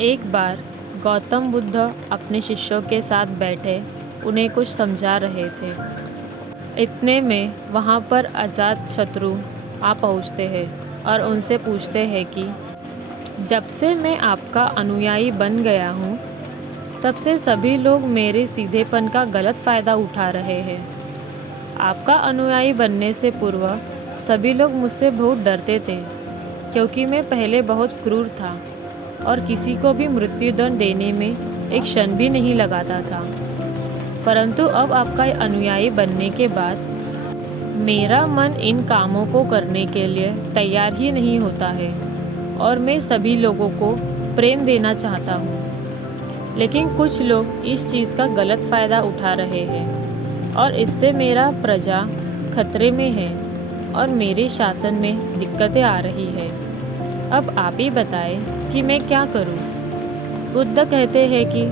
एक बार गौतम बुद्ध अपने शिष्यों के साथ बैठे उन्हें कुछ समझा रहे थे। इतने में वहाँ पर अजात शत्रु आ पहुँचते हैं और उनसे पूछते हैं कि जब से मैं आपका अनुयायी बन गया हूँ, तब से सभी लोग मेरे सीधेपन का गलत फ़ायदा उठा रहे हैं। आपका अनुयायी बनने से पूर्व सभी लोग मुझसे बहुत डरते थे, क्योंकि मैं पहले बहुत क्रूर था और किसी को भी मृत्युदंड देने में एक क्षण भी नहीं लगाता था। परंतु अब आपका अनुयायी बनने के बाद मेरा मन इन कामों को करने के लिए तैयार ही नहीं होता है और मैं सभी लोगों को प्रेम देना चाहता हूँ। लेकिन कुछ लोग इस चीज़ का गलत फ़ायदा उठा रहे हैं और इससे मेरा प्रजा खतरे में है और मेरे शासन में दिक्कतें आ रही है। अब आप ही बताएं कि मैं क्या करूं? बुद्ध कहते हैं कि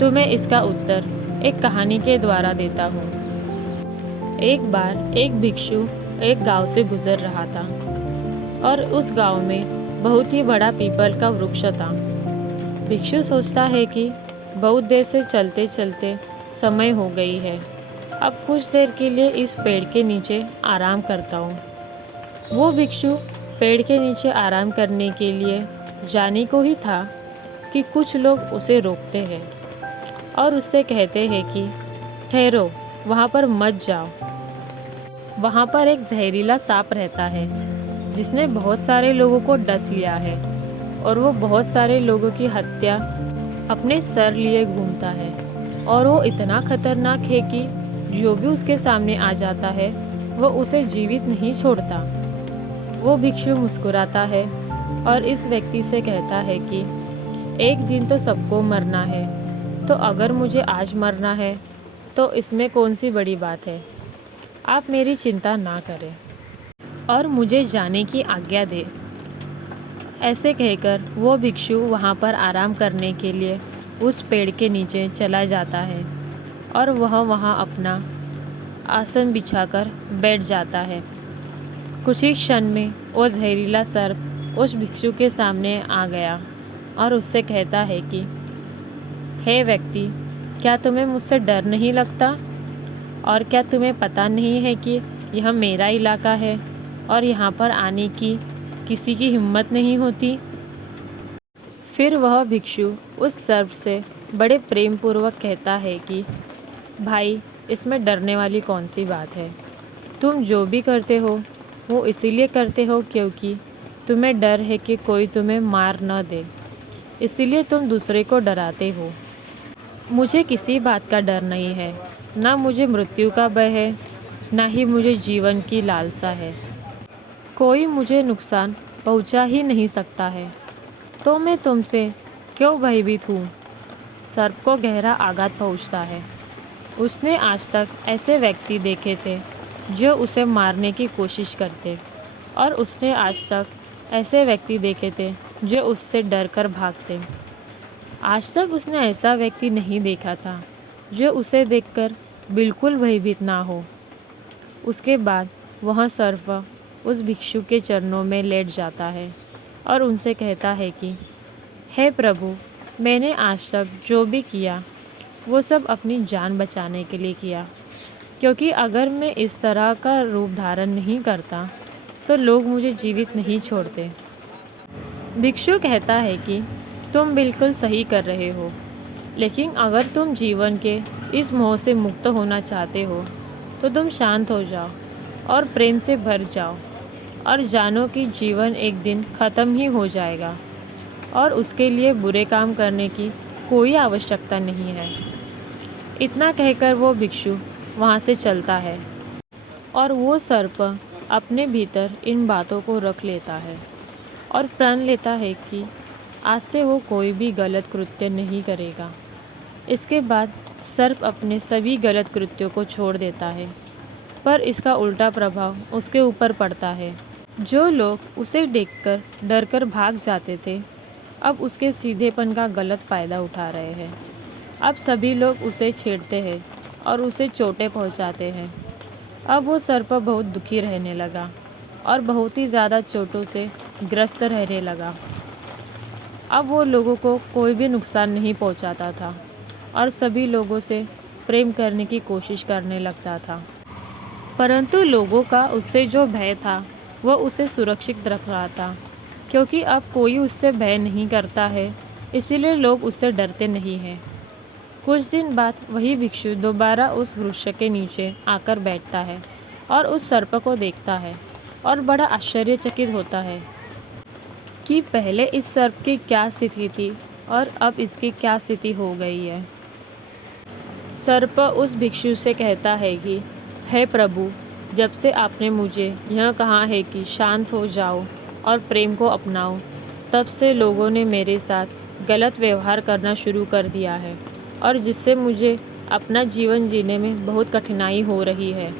तुम्हें इसका उत्तर एक कहानी के द्वारा देता हूँ। एक बार एक भिक्षु एक गांव से गुजर रहा था और उस गांव में बहुत ही बड़ा पीपल का वृक्ष था। भिक्षु सोचता है कि बहुत देर से चलते चलते समय हो गई है, अब कुछ देर के लिए इस पेड़ के नीचे आराम करता हूँ। वो भिक्षु पेड़ के नीचे आराम करने के लिए जाने को ही था कि कुछ लोग उसे रोकते हैं और उससे कहते हैं कि ठहरो, वहाँ पर मत जाओ। वहाँ पर एक जहरीला सांप रहता है जिसने बहुत सारे लोगों को डस लिया है और वो बहुत सारे लोगों की हत्या अपने सर लिए घूमता है और वो इतना खतरनाक है कि जो भी उसके सामने आ जाता है वो उसे जीवित नहीं छोड़ता। वो भिक्षु मुस्कुराता है और इस व्यक्ति से कहता है कि एक दिन तो सबको मरना है, तो अगर मुझे आज मरना है तो इसमें कौन सी बड़ी बात है। आप मेरी चिंता ना करें और मुझे जाने की आज्ञा दें। ऐसे कहकर वो भिक्षु वहाँ पर आराम करने के लिए उस पेड़ के नीचे चला जाता है और वह वहाँ अपना आसन बिछाकर बैठ जाता है। कुछ ही क्षण में वो जहरीला सर्प उस भिक्षु के सामने आ गया और उससे कहता है कि हे व्यक्ति, क्या तुम्हें मुझसे डर नहीं लगता और क्या तुम्हें पता नहीं है कि यह मेरा इलाका है और यहाँ पर आने की किसी की हिम्मत नहीं होती। फिर वह भिक्षु उस सर्प से बड़े प्रेम पूर्वक कहता है कि भाई, इसमें डरने वाली कौन सी बात है। तुम जो भी करते हो वो इसीलिए करते हो क्योंकि तुम्हें डर है कि कोई तुम्हें मार न दे, इसीलिए तुम दूसरे को डराते हो। मुझे किसी बात का डर नहीं है, ना मुझे मृत्यु का भय है, ना ही मुझे जीवन की लालसा है। कोई मुझे नुकसान पहुंचा ही नहीं सकता है, तो मैं तुमसे क्यों भयभीत हूँ। सर्प को गहरा आघात पहुंचता है। उसने आज तक ऐसे व्यक्ति देखे थे जो उसे मारने की कोशिश करते और उसने आज तक ऐसे व्यक्ति देखे थे जो उससे डरकर भागते। आज तक उसने ऐसा व्यक्ति नहीं देखा था जो उसे देखकर बिल्कुल भयभीत ना हो। उसके बाद वह सर्प उस भिक्षु के चरणों में लेट जाता है और उनसे कहता है कि हे प्रभु, मैंने आज तक जो भी किया वो सब अपनी जान बचाने के लिए किया, क्योंकि अगर मैं इस तरह का रूप धारण नहीं करता तो लोग मुझे जीवित नहीं छोड़ते। भिक्षु कहता है कि तुम बिल्कुल सही कर रहे हो, लेकिन अगर तुम जीवन के इस मोह से मुक्त होना चाहते हो तो तुम शांत हो जाओ और प्रेम से भर जाओ और जानो कि जीवन एक दिन ख़त्म ही हो जाएगा और उसके लिए बुरे काम करने की कोई आवश्यकता नहीं है। इतना कहकर वो भिक्षु वहाँ से चलता है और वो सर्प अपने भीतर इन बातों को रख लेता है और प्रण लेता है कि आज से वो कोई भी गलत कृत्य नहीं करेगा। इसके बाद सर्प अपने सभी गलत कृत्यों को छोड़ देता है, पर इसका उल्टा प्रभाव उसके ऊपर पड़ता है। जो लोग उसे देखकर डरकर भाग जाते थे, अब उसके सीधेपन का गलत फ़ायदा उठा रहे हैं। अब सभी लोग उसे छेड़ते हैं और उसे चोटें पहुंचाते हैं। अब वो सर्प बहुत दुखी रहने लगा और बहुत ही ज़्यादा चोटों से ग्रस्त रहने लगा। अब वो लोगों को कोई भी नुकसान नहीं पहुंचाता था और सभी लोगों से प्रेम करने की कोशिश करने लगता था। परंतु लोगों का उससे जो भय था वह उसे सुरक्षित रख रहा था, क्योंकि अब कोई उससे भय नहीं करता है, इसीलिए लोग उससे डरते नहीं हैं। कुछ दिन बाद वही भिक्षु दोबारा उस वृक्ष के नीचे आकर बैठता है और उस सर्प को देखता है और बड़ा आश्चर्यचकित होता है कि पहले इस सर्प की क्या स्थिति थी और अब इसकी क्या स्थिति हो गई है। सर्प उस भिक्षु से कहता है कि हे प्रभु, जब से आपने मुझे यह कहा है कि शांत हो जाओ और प्रेम को अपनाओ, तब से लोगों ने मेरे साथ गलत व्यवहार करना शुरू कर दिया है और जिससे मुझे अपना जीवन जीने में बहुत कठिनाई हो रही है।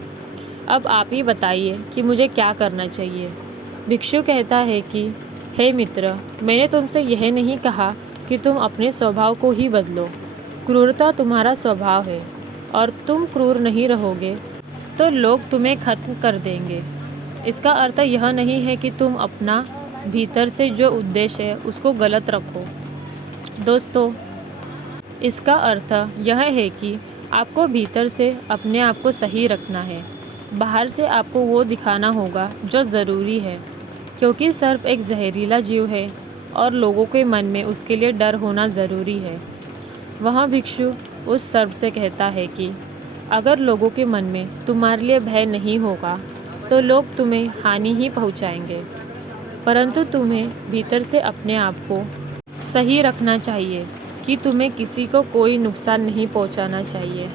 अब आप ही बताइए कि मुझे क्या करना चाहिए। भिक्षु कहता है कि हे मित्र, मैंने तुमसे यह नहीं कहा कि तुम अपने स्वभाव को ही बदलो। क्रूरता तुम्हारा स्वभाव है और तुम क्रूर नहीं रहोगे तो लोग तुम्हें खत्म कर देंगे। इसका अर्थ यह नहीं है कि तुम अपना भीतर से जो उद्देश्य है उसको गलत रखो। दोस्तों, इसका अर्थ यह है कि आपको भीतर से अपने आप को सही रखना है। बाहर से आपको वो दिखाना होगा जो ज़रूरी है, क्योंकि सर्प एक जहरीला जीव है और लोगों के मन में उसके लिए डर होना ज़रूरी है। वह भिक्षु उस सर्प से कहता है कि अगर लोगों के मन में तुम्हारे लिए भय नहीं होगा तो लोग तुम्हें हानि ही पहुंचाएंगे, परंतु तुम्हें भीतर से अपने आप को सही रखना चाहिए कि तुम्हें किसी को कोई नुकसान नहीं पहुंचाना चाहिए,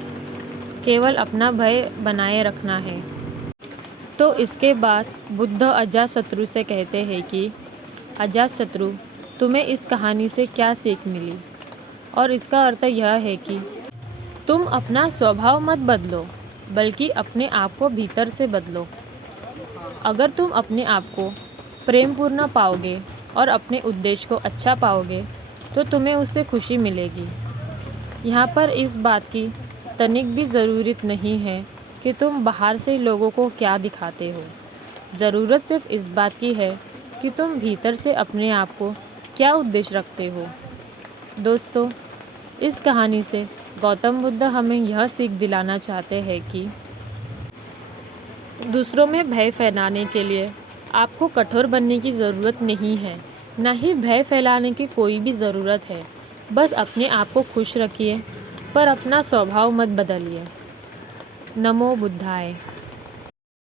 केवल अपना भय बनाए रखना है। तो इसके बाद बुद्ध अजातशत्रु से कहते हैं कि अजातशत्रु, तुम्हें इस कहानी से क्या सीख मिली? और इसका अर्थ यह है कि तुम अपना स्वभाव मत बदलो, बल्कि अपने आप को भीतर से बदलो। अगर तुम अपने आप को प्रेमपूर्ण पाओगे और अपने उद्देश्य को अच्छा पाओगे तो तुम्हें उससे खुशी मिलेगी। यहाँ पर इस बात की तनिक भी ज़रूरत नहीं है कि तुम बाहर से लोगों को क्या दिखाते हो। ज़रूरत सिर्फ इस बात की है कि तुम भीतर से अपने आप को क्या उद्देश्य रखते हो। दोस्तों, इस कहानी से गौतम बुद्ध हमें यह सीख दिलाना चाहते हैं कि दूसरों में भय फैलाने के लिए आपको कठोर बनने की ज़रूरत नहीं है, ना ही भय फैलाने की कोई भी ज़रूरत है। बस अपने आप को खुश रखिए, पर अपना स्वभाव मत बदलिए। नमो बुद्धाय।